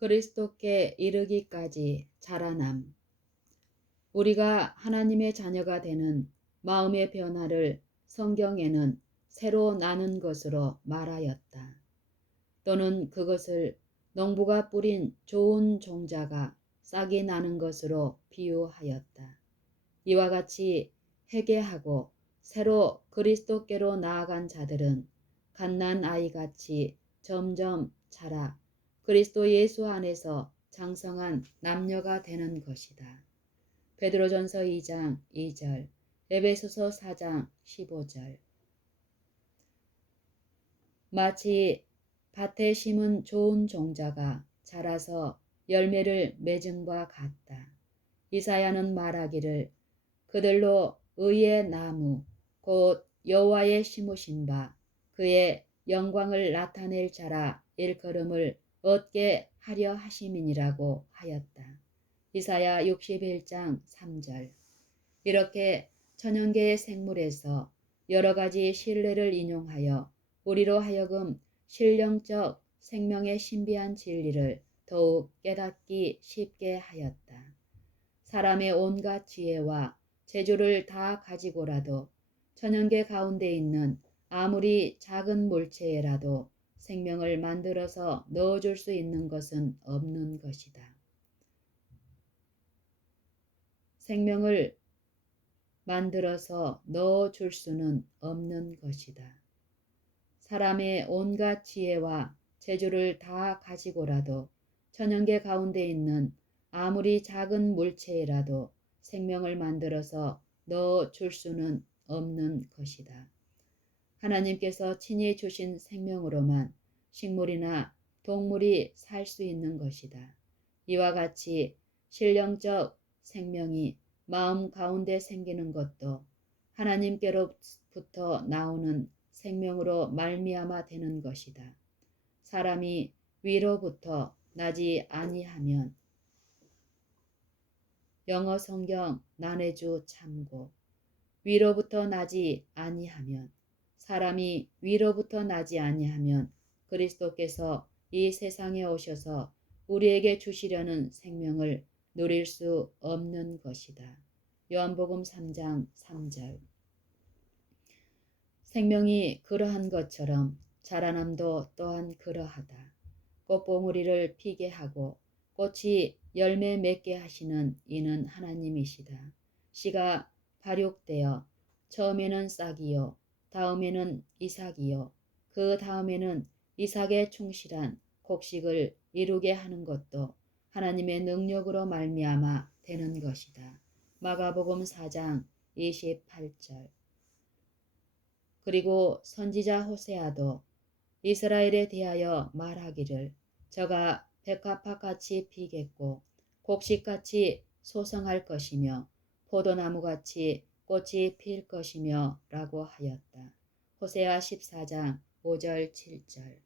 그리스도께 이르기까지 자라남. 우리가 하나님의 자녀가 되는 마음의 변화를 성경에는 새로 나는 것으로 말하였다. 또는 그것을 농부가 뿌린 좋은 종자가 싹이 나는 것으로 비유하였다. 이와 같이 회개하고 새로 그리스도께로 나아간 자들은 갓난 아이같이 점점 자라 그리스도 예수 안에서 장성한 남녀가 되는 것이다. 베드로전서 2장 2절, 에베소서 4장 15절. 마치 밭에 심은 좋은 종자가 자라서 열매를 맺은 바 같다. 이사야는 말하기를 그들로 의의 나무 곧 여호와의 심으신 바 그의 영광을 나타낼 자라 일컬음을 얻게 하려 하심이니라고 하였다. 이사야 61장 3절. 이렇게 천연계의 생물에서 여러 가지 신뢰를 인용하여 우리로 하여금 신령적 생명의 신비한 진리를 더욱 깨닫기 쉽게 하였다. 사람의 온갖 지혜와 재주를 다 가지고라도 천연계 가운데 있는 아무리 작은 물체에라도 생명을 만들어서 넣어줄 수 있는 것은 없는 것이다. 생명을 만들어서 넣어줄 수는 없는 것이다. 사람의 온갖 지혜와 재주를 다 가지고라도 천연계 가운데 있는 아무리 작은 물체라도 생명을 만들어서 넣어줄 수는 없는 것이다. 하나님께서 친히 주신 생명으로만 식물이나 동물이 살 수 있는 것이다. 이와 같이 신령적 생명이 마음 가운데 생기는 것도 하나님께로부터 나오는 생명으로 말미암아 되는 것이다. 사람이 위로부터 나지 아니하면 영어 성경 난해주 참고 위로부터 나지 아니하면 사람이 위로부터 나지 아니하면 그리스도께서 이 세상에 오셔서 우리에게 주시려는 생명을 누릴 수 없는 것이다. 요한복음 3장 3절. 생명이 그러한 것처럼 자라남도 또한 그러하다. 꽃봉오리를 피게 하고 꽃이 열매 맺게 하시는 이는 하나님이시다. 씨가 발육되어 처음에는 싹이요 다음에는 이삭이요 그 다음에는 이삭에 충실한 곡식을 이루게 하는 것도 하나님의 능력으로 말미암아 되는 것이다. 마가복음 4장 28절. 그리고 선지자 호세아도 이스라엘에 대하여 말하기를 저가 백합화같이 피겠고 곡식같이 소성할 것이며 포도나무같이 꽃이 필 것이며 라고 하였다. 호세아 14장 5절 7절.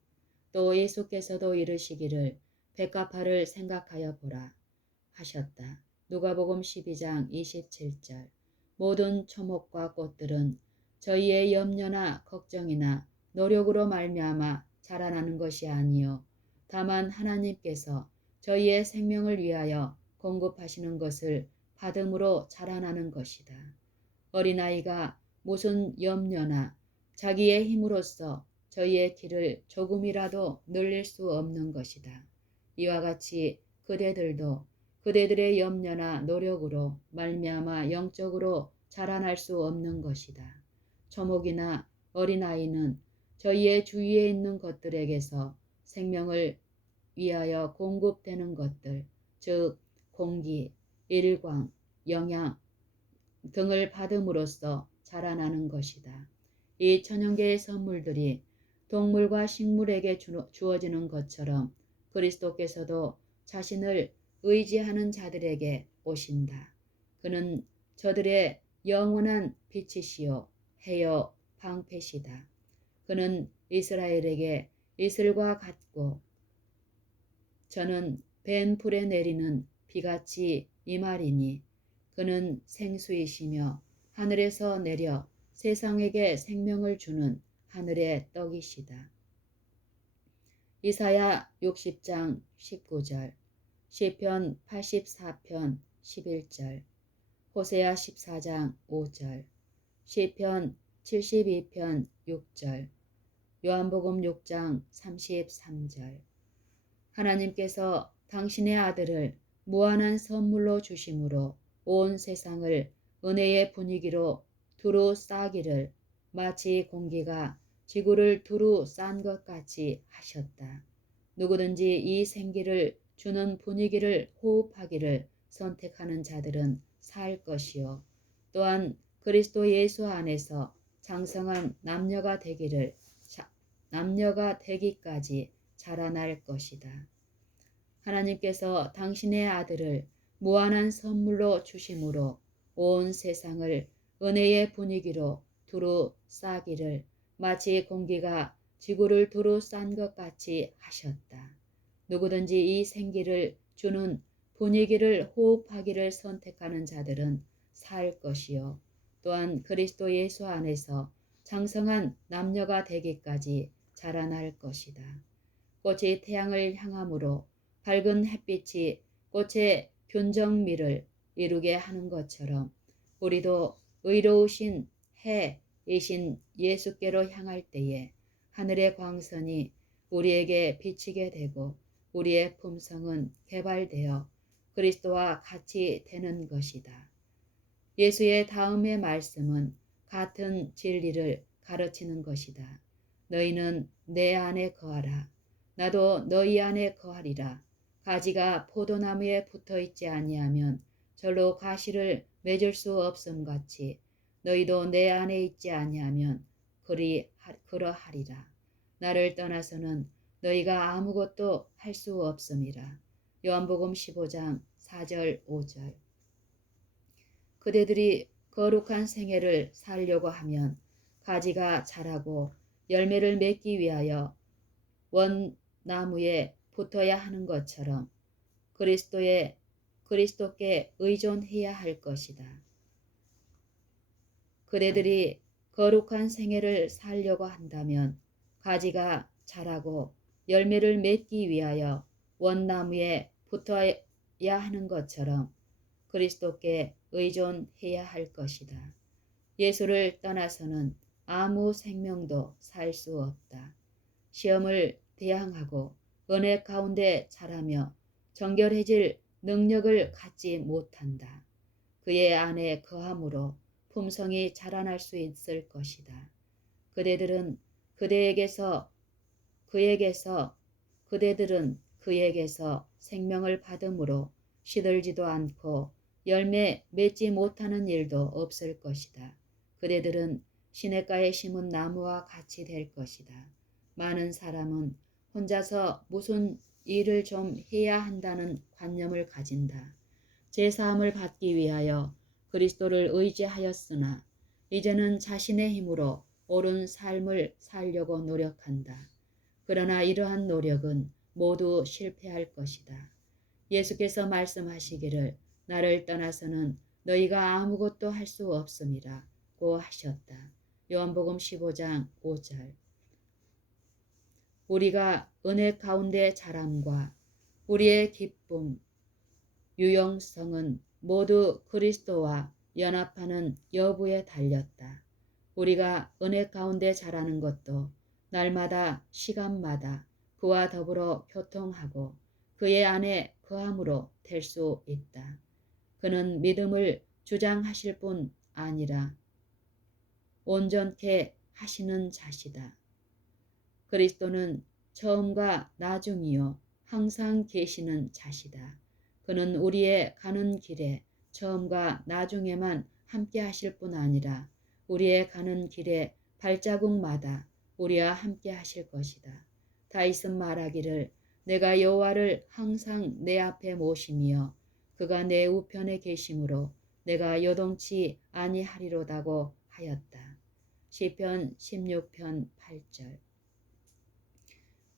또 예수께서도 이르시기를 백합화를 생각하여 보라 하셨다. 누가복음 12장 27절. 모든 초목과 꽃들은 저희의 염려나 걱정이나 노력으로 말미암아 자라나는 것이 아니요 다만 하나님께서 저희의 생명을 위하여 공급하시는 것을 받음으로 자라나는 것이다. 어린아이가 무슨 염려나 자기의 힘으로써 저희의 길을 조금이라도 늘릴 수 없는 것이다. 이와 같이 그대들도 그대들의 염려나 노력으로 말미암아 영적으로 자라날 수 없는 것이다. 초목이나 어린아이는 저희의 주위에 있는 것들에게서 생명을 위하여 공급되는 것들, 즉 공기, 일광, 영양 등을 받음으로써 자라나는 것이다. 이 천연계의 선물들이 동물과 식물에게 주어지는 것처럼 그리스도께서도 자신을 의지하는 자들에게 오신다. 그는 저들의 영원한 빛이시요 해요 방패시다. 그는 이스라엘에게 이슬과 같고 저는 벤 풀에 내리는 비같이 임하리니 그는 생수이시며 하늘에서 내려 세상에게 생명을 주는 하늘의 떡이시다. 이사야 60장 19절, 시편 84편 11절, 호세아 14장 5절, 시편 72편 6절, 요한복음 6장 33절. 하나님께서 당신의 아들을 무한한 선물로 주심으로 온 세상을 은혜의 분위기로 두루 싸기를 마치 공기가 지구를 두루 싼 것 같이 하셨다. 누구든지 이 생기를 주는 분위기를 호흡하기를 선택하는 자들은 살 것이요. 또한 그리스도 예수 안에서 장성한 남녀가 되기까지 자라날 것이다. 하나님께서 당신의 아들을 무한한 선물로 주심으로 온 세상을 은혜의 분위기로 두루 싸기를 마치 공기가 지구를 두루 싼 것 같이 하셨다. 누구든지 이 생기를 주는 분위기를 호흡하기를 선택하는 자들은 살 것이요. 또한 그리스도 예수 안에서 장성한 남녀가 되기까지 자라날 것이다. 꽃이 태양을 향하므로 밝은 햇빛이 꽃의 균정미를 이루게 하는 것처럼 우리도 의로우신 해이신 예수께로 향할 때에 하늘의 광선이 우리에게 비치게 되고 우리의 품성은 개발되어 그리스도와 같이 되는 것이다. 예수의 다음의 말씀은 같은 진리를 가르치는 것이다. 너희는 내 안에 거하라. 나도 너희 안에 거하리라. 가지가 포도나무에 붙어 있지 아니하면 절로 가시를 맺을 수 없음 같이 너희도 내 안에 있지 아니하면 그러하리라. 나를 떠나서는 너희가 아무것도 할 수 없음이라. 요한복음 15장 4절 5절. 그대들이 거룩한 생애를 살려고 하면 가지가 자라고 열매를 맺기 위하여 원나무에 붙어야 하는 것처럼 그리스도께 의존해야 할 것이다. 그대들이 거룩한 생애를 살려고 한다면 가지가 자라고 열매를 맺기 위하여 원나무에 붙어야 하는 것처럼 그리스도께 의존해야 할 것이다. 예수를 떠나서는 아무 생명도 살 수 없다. 시험을 대항하고 은혜 가운데 자라며 정결해질 능력을 갖지 못한다. 그의 안에 거함으로 품성이 자라날 수 있을 것이다. 그대들은 그에게서 생명을 받음으로 시들지도 않고 열매 맺지 못하는 일도 없을 것이다. 그대들은 시냇가에 심은 나무와 같이 될 것이다. 많은 사람은 혼자서 무슨 일을 좀 해야 한다는 관념을 가진다. 제사함을 받기 위하여 그리스도를 의지하였으나 이제는 자신의 힘으로 옳은 삶을 살려고 노력한다. 그러나 이러한 노력은 모두 실패할 것이다. 예수께서 말씀하시기를 나를 떠나서는 너희가 아무것도 할 수 없음이라고 하셨다. 요한복음 15장 5절. 우리가 은혜 가운데 자람과 우리의 기쁨, 유용성은 모두 그리스도와 연합하는 여부에 달렸다. 우리가 은혜 가운데 자라는 것도 날마다 시간마다 그와 더불어 교통하고 그의 안에 거함으로 될 수 있다. 그는 믿음을 주장하실 뿐 아니라 온전케 하시는 자시다. 그리스도는 처음과 나중이요 항상 계시는 자시다. 그는 우리의 가는 길에 처음과 나중에만 함께 하실 뿐 아니라 우리의 가는 길에 발자국마다 우리와 함께 하실 것이다. 다윗은 말하기를 내가 여호와를 항상 내 앞에 모시며 그가 내 우편에 계심으로 내가 요동치 아니하리로다고 하였다. 시편 16편 8절.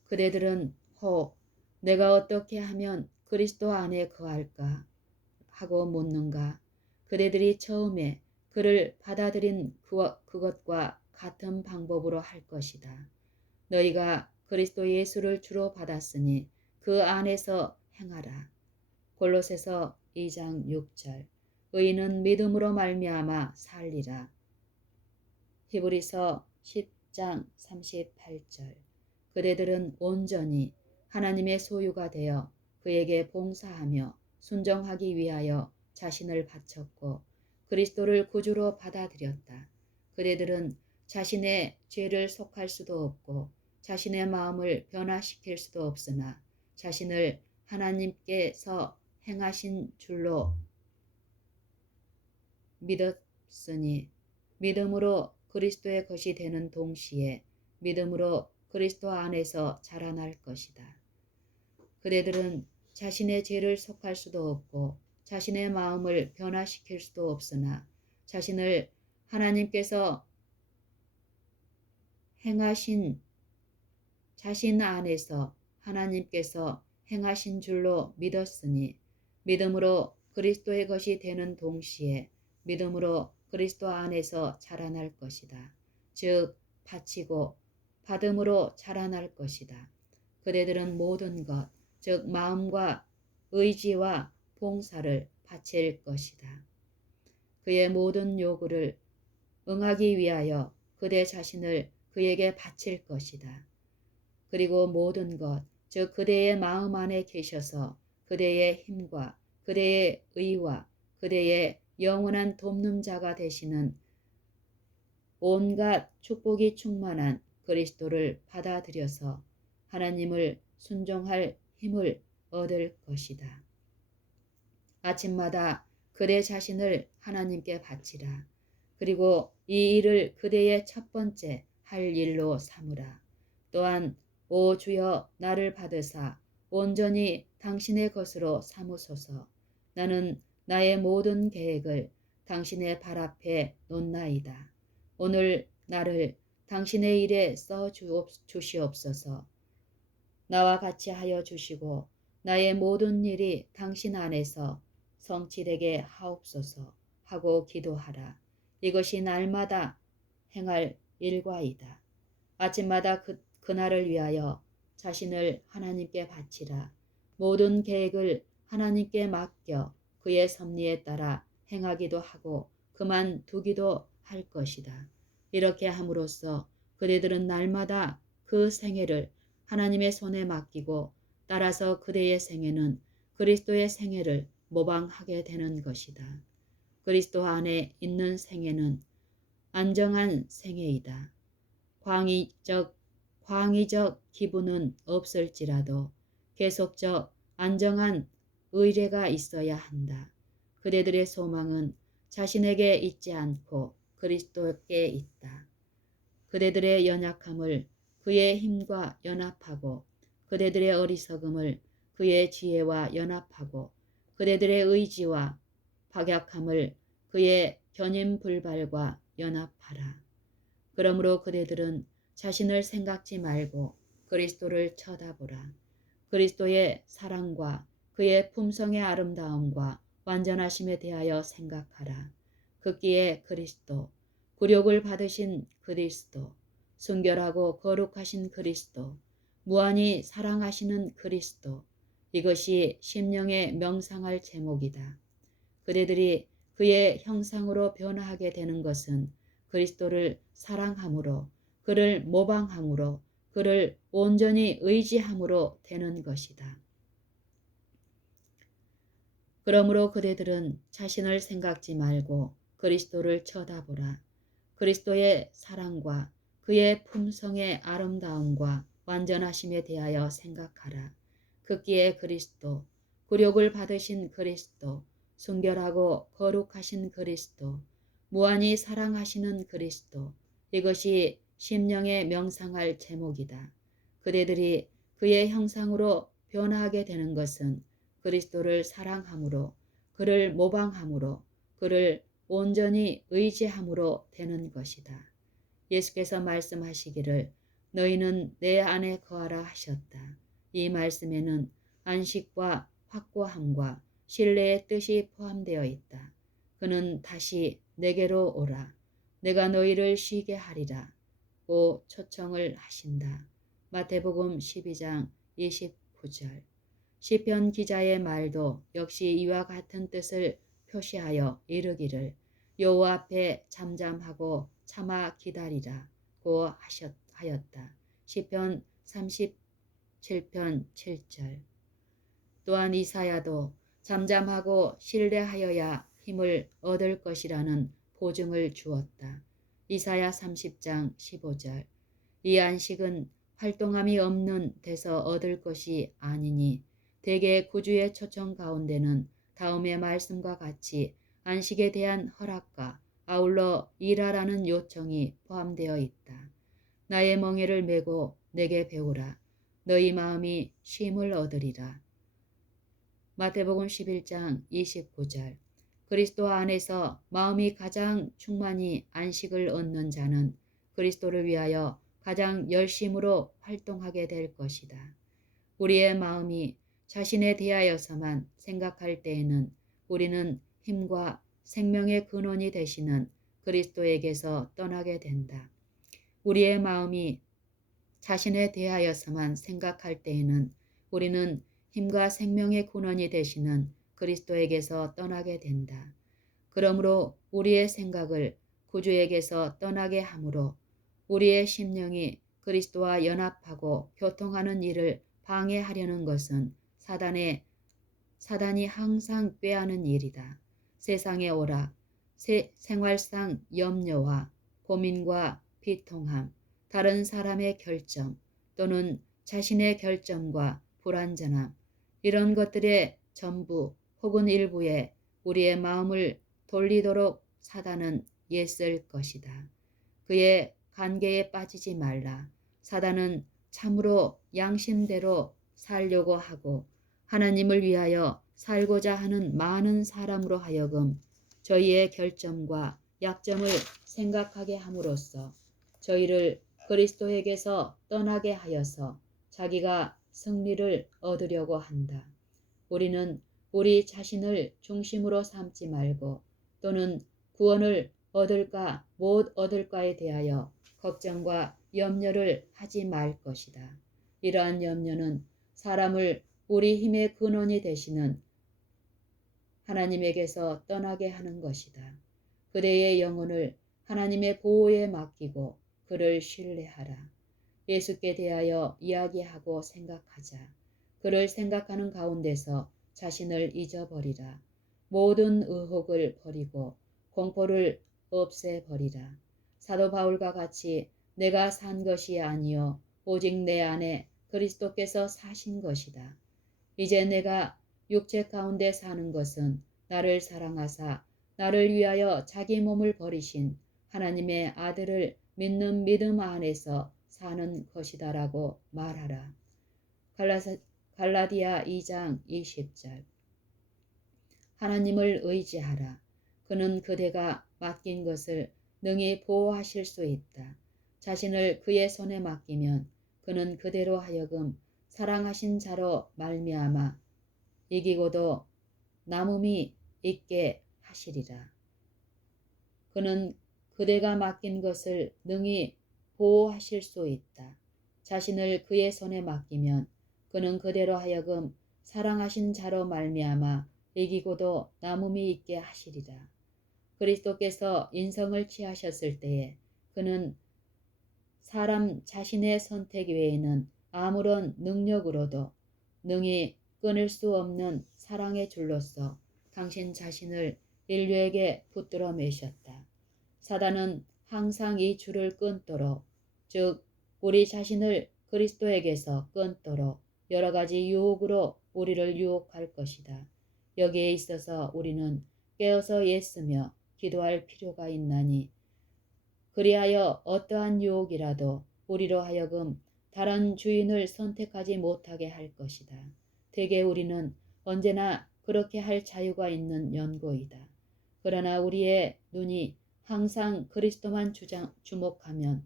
그대들은 혹 내가 어떻게 하면 그리스도 안에 거할까 하고 묻는가? 그대들이 처음에 그를 받아들인 그것과 같은 방법으로 할 것이다. 너희가 그리스도 예수를 주로 받았으니 그 안에서 행하라. 골로새서 2장 6절. 의인은 믿음으로 말미암아 살리라. 히브리서 10장 38절. 그대들은 온전히 하나님의 소유가 되어 그에게 봉사하며 순종하기 위하여 자신을 바쳤고 그리스도를 구주로 받아들였다. 그대들은 자신의 죄를 속할 수도 없고 자신의 마음을 변화시킬 수도 없으나 자신을 하나님께서 행하신 줄로 믿었으니 믿음으로 그리스도의 것이 되는 동시에 믿음으로 그리스도 안에서 자라날 것이다. 그대들은 자신의 죄를 속할 수도 없고 자신의 마음을 변화시킬 수도 없으나 자신을 하나님께서 행하신 자신 안에서 하나님께서 행하신 줄로 믿었으니 믿음으로 그리스도의 것이 되는 동시에 믿음으로 그리스도 안에서 자라날 것이다. 즉 바치고 받음으로 자라날 것이다. 그대들은 모든 것, 즉 마음과 의지와 봉사를 바칠 것이다. 그의 모든 요구를 응하기 위하여 그대 자신을 그에게 바칠 것이다. 그리고 모든 것, 즉 그대의 마음 안에 계셔서 그대의 힘과 그대의 의와 그대의 영원한 돕는 자가 되시는 온갖 축복이 충만한 그리스도를 받아들여서 하나님을 순종할 힘을 얻을 것이다. 아침마다 그대 자신을 하나님께 바치라. 그리고 이 일을 그대의 첫 번째 할 일로 삼으라. 또한 오 주여 나를 받으사 온전히 당신의 것으로 삼으소서. 나는 나의 모든 계획을 당신의 발 앞에 놓나이다. 오늘 나를 당신의 일에 써 주시옵소서. 나와 같이 하여 주시고 나의 모든 일이 당신 안에서 성취되게 하옵소서 하고 기도하라. 이것이 날마다 행할 일과이다. 아침마다 그날을 위하여 자신을 하나님께 바치라. 모든 계획을 하나님께 맡겨 그의 섭리에 따라 행하기도 하고 그만두기도 할 것이다. 이렇게 함으로써 그대들은 날마다 그 생애를 하나님의 손에 맡기고 따라서 그대의 생애는 그리스도의 생애를 모방하게 되는 것이다. 그리스도 안에 있는 생애는 안정한 생애이다. 광의적 기분은 없을지라도 계속적 안정한 의뢰가 있어야 한다. 그대들의 소망은 자신에게 있지 않고 그리스도께 있다. 그대들의 연약함을 그의 힘과 연합하고 그대들의 어리석음을 그의 지혜와 연합하고 그대들의 의지와 박약함을 그의 견인불발과 연합하라. 그러므로 그대들은 자신을 생각지 말고 그리스도를 쳐다보라. 그리스도의 사랑과 그의 품성의 아름다움과 완전하심에 대하여 생각하라. 극기의 그리스도, 굴욕을 받으신 그리스도, 순결하고 거룩하신 그리스도, 무한히 사랑하시는 그리스도, 이것이 심령에 명상할 제목이다. 그대들이 그의 형상으로 변화하게 되는 것은 그리스도를 사랑함으로, 그를 모방함으로, 그를 온전히 의지함으로 되는 것이다. 그러므로 그대들은 자신을 생각지 말고 그리스도를 쳐다보라. 그리스도의 사랑과 그의 품성의 아름다움과 완전하심에 대하여 생각하라. 극기의 그리스도, 굴욕을 받으신 그리스도, 순결하고 거룩하신 그리스도, 무한히 사랑하시는 그리스도, 이것이 심령에 명상할 제목이다. 그대들이 그의 형상으로 변화하게 되는 것은 그리스도를 사랑함으로, 그를 모방함으로, 그를 온전히 의지함으로 되는 것이다. 예수께서 말씀하시기를 너희는 내 안에 거하라 하셨다. 이 말씀에는 안식과 확고함과 신뢰의 뜻이 포함되어 있다. 그는 다시 내게로 오라. 내가 너희를 쉬게 하리라. 고 초청을 하신다. 마태복음 12장 29절. 시편 기자의 말도 역시 이와 같은 뜻을 표시하여 이르기를 여호와 앞에 잠잠하고 참아 기다리라고 하였다. 시편 37편 7절. 또한 이사야도 잠잠하고 신뢰하여야 힘을 얻을 것이라는 보증을 주었다. 이사야 30장 15절. 이 안식은 활동함이 없는 데서 얻을 것이 아니니 대개 구주의 초청 가운데는 다음의 말씀과 같이 안식에 대한 허락과 아울러 일하라는 요청이 포함되어 있다. 나의 멍에를 메고 내게 배우라. 너희 마음이 쉼을 얻으리라. 마태복음 11장 29절. 그리스도 안에서 마음이 가장 충만히 안식을 얻는 자는 그리스도를 위하여 가장 열심으로 활동하게 될 것이다. 우리의 마음이 자신에 대하여서만 생각할 때에는 우리는 힘과 생명의 근원이 되시는 그리스도에게서 떠나게 된다. 우리의 마음이 자신에 대하여서만 생각할 때에는 우리는 힘과 생명의 근원이 되시는 그리스도에게서 떠나게 된다. 그러므로 우리의 생각을 구주에게서 떠나게 하므로 우리의 심령이 그리스도와 연합하고 교통하는 일을 방해하려는 것은 사단이 항상 꾀하는 일이다. 세상의 오락, 생활상 염려와 고민과 비통함, 다른 사람의 결정 또는 자신의 결정과 불완전함, 이런 것들의 전부 혹은 일부에 우리의 마음을 돌리도록 사단은 애쓸 것이다. 그의 관계에 빠지지 말라. 사단은 참으로 양심대로 살려고 하고 하나님을 위하여 살고자 하는 많은 사람으로 하여금 저희의 결점과 약점을 생각하게 함으로써 저희를 그리스도에게서 떠나게 하여서 자기가 승리를 얻으려고 한다. 우리는 우리 자신을 중심으로 삼지 말고 또는 구원을 얻을까 못 얻을까에 대하여 걱정과 염려를 하지 말 것이다. 이러한 염려는 사람을 우리 힘의 근원이 되시는 하나님에게서 떠나게 하는 것이다. 그대의 영혼을 하나님의 보호에 맡기고 그를 신뢰하라. 예수께 대하여 이야기하고 생각하자. 그를 생각하는 가운데서 자신을 잊어버리라. 모든 의혹을 버리고 공포를 없애버리라. 사도 바울과 같이 내가 산 것이 아니요 오직 내 안에 그리스도께서 사신 것이다. 이제 내가 육체 가운데 사는 것은 나를 사랑하사 나를 위하여 자기 몸을 버리신 하나님의 아들을 믿는 믿음 안에서 사는 것이다라고 말하라. 갈라디아 2장 20절. 하나님을 의지하라. 그는 그대가 맡긴 것을 능히 보호하실 수 있다. 자신을 그의 손에 맡기면 그는 그대로 하여금 사랑하신 자로 말미암아 이기고도 남음이 있게 하시리라. 그는 그대가 맡긴 것을 능히 보호하실 수 있다. 자신을 그의 손에 맡기면 그는 그대로 하여금 사랑하신 자로 말미암아 이기고도 남음이 있게 하시리라. 그리스도께서 인성을 취하셨을 때에 그는 사람 자신의 선택 외에는 아무런 능력으로도 능히 끊을 수 없는 사랑의 줄로서 당신 자신을 인류에게 붙들어 매셨다. 사단은 항상 이 줄을 끊도록, 즉 우리 자신을 그리스도에게서 끊도록 여러 가지 유혹으로 우리를 유혹할 것이다. 여기에 있어서 우리는 깨어서 애쓰며 기도할 필요가 있나니 그리하여 어떠한 유혹이라도 우리로 하여금 다른 주인을 선택하지 못하게 할 것이다. 대개 우리는 언제나 그렇게 할 자유가 있는 연고이다. 그러나 우리의 눈이 항상 그리스도만 주목하면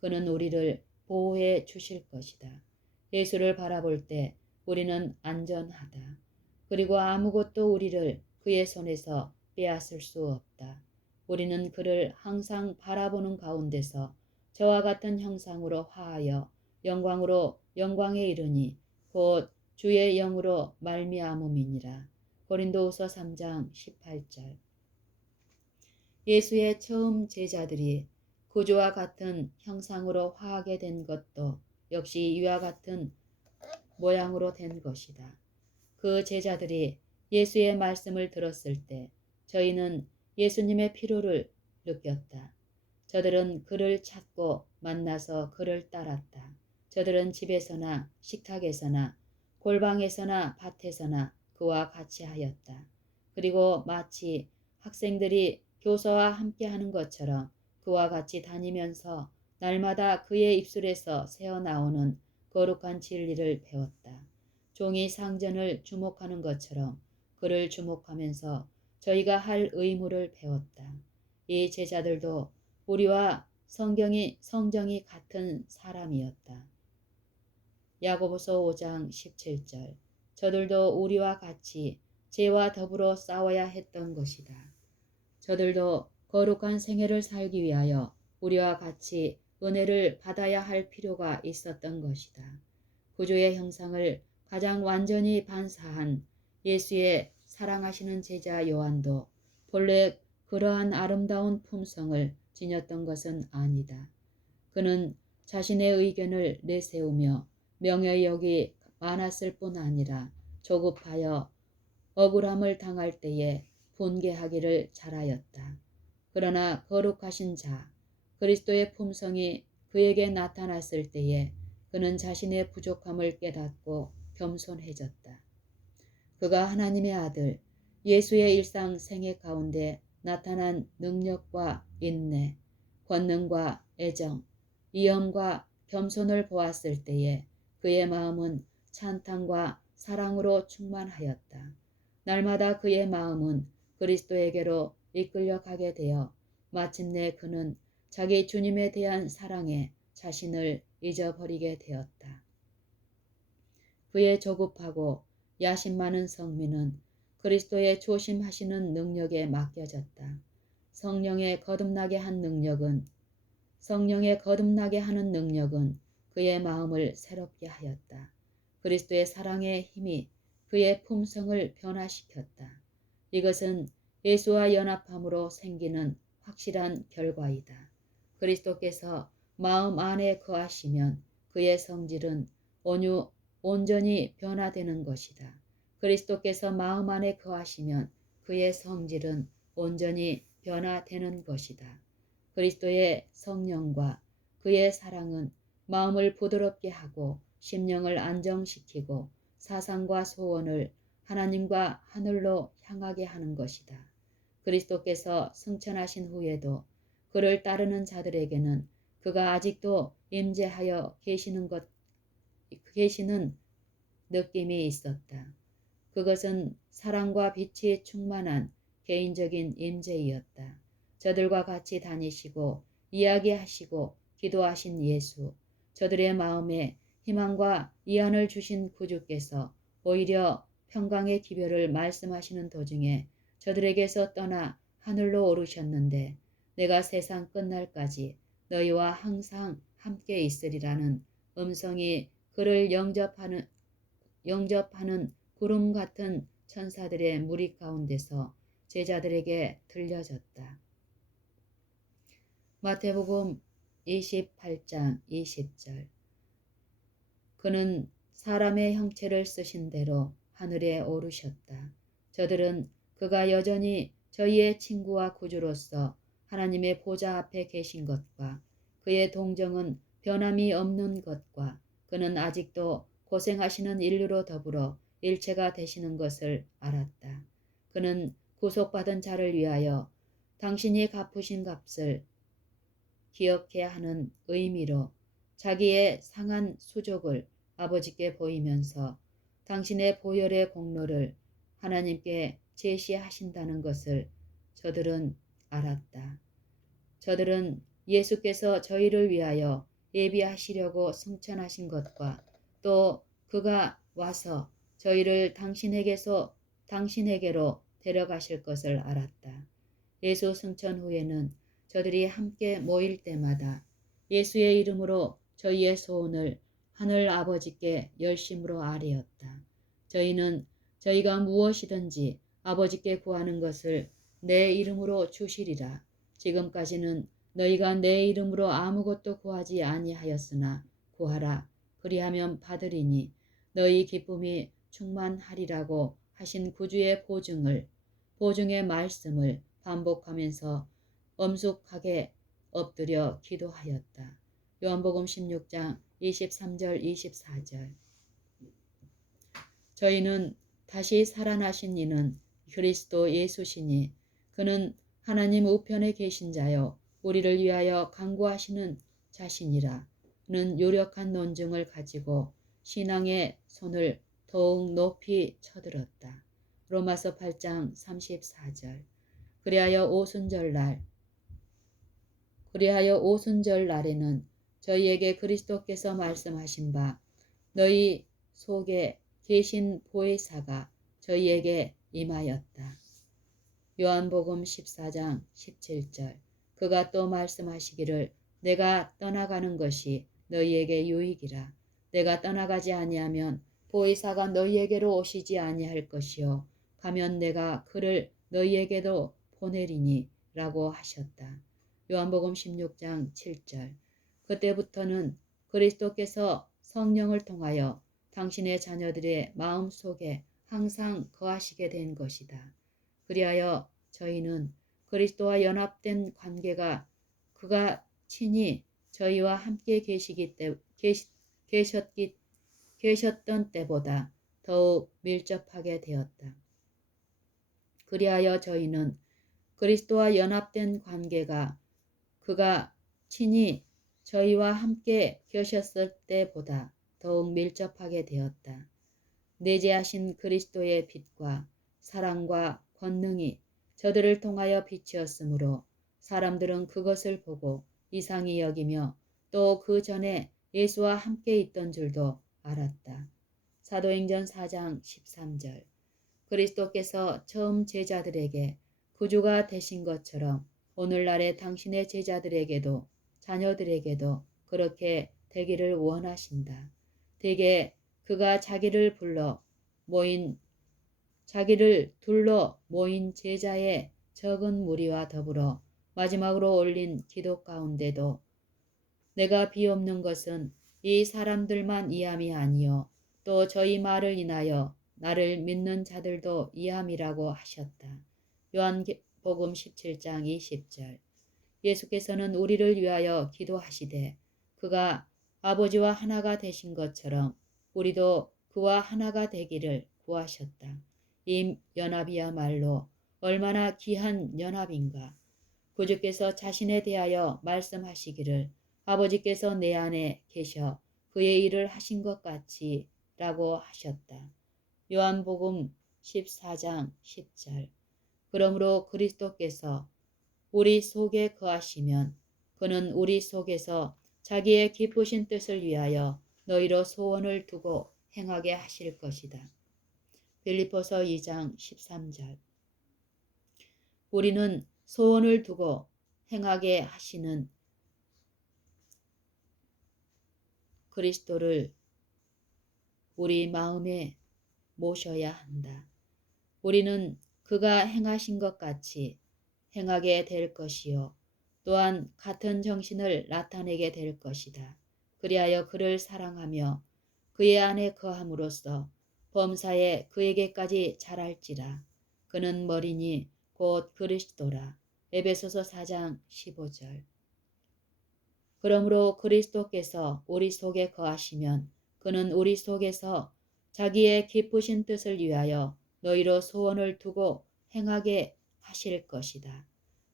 그는 우리를 보호해 주실 것이다. 예수를 바라볼 때 우리는 안전하다. 그리고 아무것도 우리를 그의 손에서 빼앗을 수 없다. 우리는 그를 항상 바라보는 가운데서 저와 같은 형상으로 화하여 영광으로 영광에 이르니 곧 주의 영으로 말미암음이니라. 고린도후서 3장 18절. 예수의 처음 제자들이 구주와 같은 형상으로 화하게 된 것도 역시 이와 같은 모양으로 된 것이다. 그 제자들이 예수의 말씀을 들었을 때 저희는 예수님의 필요를 느꼈다. 저들은 그를 찾고 만나서 그를 따랐다. 저들은 집에서나 식탁에서나 골방에서나 밭에서나 그와 같이 하였다. 그리고 마치 학생들이 교사와 함께하는 것처럼 그와 같이 다니면서 날마다 그의 입술에서 새어나오는 거룩한 진리를 배웠다. 종이 상전을 주목하는 것처럼 그를 주목하면서 저희가 할 의무를 배웠다. 이 제자들도 우리와 성정이 같은 사람이었다. 야고보서 5장 17절. 저들도 우리와 같이 죄와 더불어 싸워야 했던 것이다. 저들도 거룩한 생애를 살기 위하여 우리와 같이 은혜를 받아야 할 필요가 있었던 것이다. 구주의 형상을 가장 완전히 반사한 예수의 사랑하시는 제자 요한도 본래 그러한 아름다운 품성을 지녔던 것은 아니다. 그는 자신의 의견을 내세우며 명예욕이 많았을 뿐 아니라 조급하여 억울함을 당할 때에 분개하기를 잘하였다. 그러나 거룩하신 자 그리스도의 품성이 그에게 나타났을 때에 그는 자신의 부족함을 깨닫고 겸손해졌다. 그가 하나님의 아들 예수의 일상 생애 가운데 나타난 능력과 인내, 권능과 애정, 위엄과 겸손을 보았을 때에 그의 마음은 찬탄과 사랑으로 충만하였다. 날마다 그의 마음은 그리스도에게로 이끌려 가게 되어 마침내 그는 자기 주님에 대한 사랑에 자신을 잊어버리게 되었다. 그의 조급하고 야심 많은 성민은 그리스도의 조심하시는 능력에 맡겨졌다. 성령의 거듭나게 하는 능력은 그의 마음을 새롭게 하였다. 그리스도의 사랑의 힘이 그의 품성을 변화시켰다. 이것은 예수와 연합함으로 생기는 확실한 결과이다. 그리스도께서 마음 안에 거하시면 그의 성질은 온전히 변화되는 것이다. 그리스도께서 마음 안에 거하시면 그의 성질은 온전히 변화되는 것이다. 그리스도의 성령과 그의 사랑은 마음을 부드럽게 하고 심령을 안정시키고 사상과 소원을 하나님과 하늘로 향하게 하는 것이다. 그리스도께서 승천하신 후에도 그를 따르는 자들에게는 그가 아직도 임재하여 계시는 느낌이 있었다. 그것은 사랑과 빛이 충만한 개인적인 임재이었다. 저들과 같이 다니시고 이야기하시고 기도하신 예수, 저들의 마음에 희망과 위안을 주신 구주께서 오히려 평강의 기별을 말씀하시는 도중에 저들에게서 떠나 하늘로 오르셨는데 내가 세상 끝날까지 너희와 항상 함께 있으리라는 음성이 그를 영접하는 구름 같은 천사들의 무리 가운데서 제자들에게 들려졌다. 마태복음 28장 20절. 그는 사람의 형체를 쓰신 대로 하늘에 오르셨다. 저들은 그가 여전히 저희의 친구와 구주로서 하나님의 보좌 앞에 계신 것과 그의 동정은 변함이 없는 것과 그는 아직도 고생하시는 인류로 더불어 일체가 되시는 것을 알았다. 그는 구속받은 자를 위하여 당신이 갚으신 값을 기억해야 하는 의미로 자기의 상한 수족을 아버지께 보이면서 당신의 보혈의 공로를 하나님께 제시하신다는 것을 저들은 알았다. 저들은 예수께서 저희를 위하여 예비하시려고 승천하신 것과 또 그가 와서 저희를 당신에게로 데려가실 것을 알았다. 예수 승천 후에는 저들이 함께 모일 때마다 예수의 이름으로 저희의 소원을 하늘 아버지께 열심으로 아뢰었다. 저희는 저희가 무엇이든지 아버지께 구하는 것을 내 이름으로 주시리라. 지금까지는 너희가 내 이름으로 아무것도 구하지 아니하였으나 구하라. 그리하면 받으리니 너희 기쁨이 충만하리라고 하신 구주의 보증의 말씀을 반복하면서 엄숙하게 엎드려 기도하였다. 요한복음 16장 23절 24절. 저희는 다시 살아나신 이는 그리스도 예수시니 그는 하나님 우편에 계신 자요 우리를 위하여 간구하시는 자신이라. 는 요력한 논증을 가지고 신앙의 손을 더욱 높이 쳐들었다. 로마서 8장 34절. 그리하여 오순절 날에는 저희에게 그리스도께서 말씀하신 바 너희 속에 계신 보혜사가 저희에게 임하였다. 요한복음 14장 17절. 그가 또 말씀하시기를 내가 떠나가는 것이 너희에게 유익이라. 내가 떠나가지 아니하면 보혜사가 너희에게로 오시지 아니할 것이요 가면 내가 그를 너희에게도 보내리니 라고 하셨다. 요한복음 16장 7절. 그때부터는 그리스도께서 성령을 통하여 당신의 자녀들의 마음속에 항상 거하시게 된 것이다. 그리하여 저희는 그리스도와 연합된 관계가 그가 친히 저희와 함께 계셨던 때보다 더욱 밀접하게 되었다. 그리하여 저희는 그리스도와 연합된 관계가 그가 친히 저희와 함께 계셨을 때보다 더욱 밀접하게 되었다. 내재하신 그리스도의 빛과 사랑과 권능이 저들을 통하여 비치었으므로 사람들은 그것을 보고 이상히 여기며 또 그 전에 예수와 함께 있던 줄도 알았다. 사도행전 4장 13절. 그리스도께서 처음 제자들에게 구주가 되신 것처럼 오늘날의 당신의 제자들에게도 자녀들에게도 그렇게 되기를 원하신다. 대개 그가 자기를 둘러 모인 제자의 적은 무리와 더불어 마지막으로 올린 기도 가운데도 내가 비옵는 것은 이 사람들만 이함이 아니요 또 저희 말을 인하여 나를 믿는 자들도 이함이라고 하셨다. 요한복음 17장 20절. 예수께서는 우리를 위하여 기도하시되 그가 아버지와 하나가 되신 것처럼 우리도 그와 하나가 되기를 구하셨다. 이 연합이야말로 얼마나 귀한 연합인가. 구주께서 자신에 대하여 말씀하시기를 아버지께서 내 안에 계셔 그의 일을 하신 것 같이 라고 하셨다. 요한복음 14장 10절. 그러므로 그리스도께서 우리 속에 거하시면 그는 우리 속에서 자기의 기쁘신 뜻을 위하여 너희로 소원을 두고 행하게 하실 것이다. 빌립보서 2장 13절. 우리는 소원을 두고 행하게 하시는 그리스도를 우리 마음에 모셔야 한다. 우리는 그가 행하신 것 같이 행하게 될 것이요. 또한 같은 정신을 나타내게 될 것이다. 그리하여 그를 사랑하며 그의 안에 거함으로써 범사에 그에게까지 자랄지라. 그는 머리니 곧 그리스도라. 에베소서 4장 15절. 그러므로 그리스도께서 우리 속에 거하시면 그는 우리 속에서 자기의 기쁘신 뜻을 위하여 너희로 소원을 두고 행하게 하실 것이다.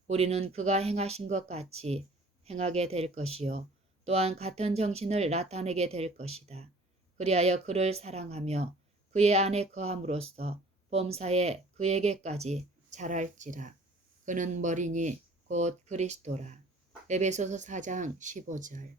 우리는 그가 행하신 것 같이 행하게 될 것이요. 또한 같은 정신을 나타내게 될 것이다. 그리하여 그를 사랑하며 그의 안에 거함으로써 범사에 그에게까지 자랄지라. 그는 머리니 곧 그리스도라. 에베소서 4장 15절.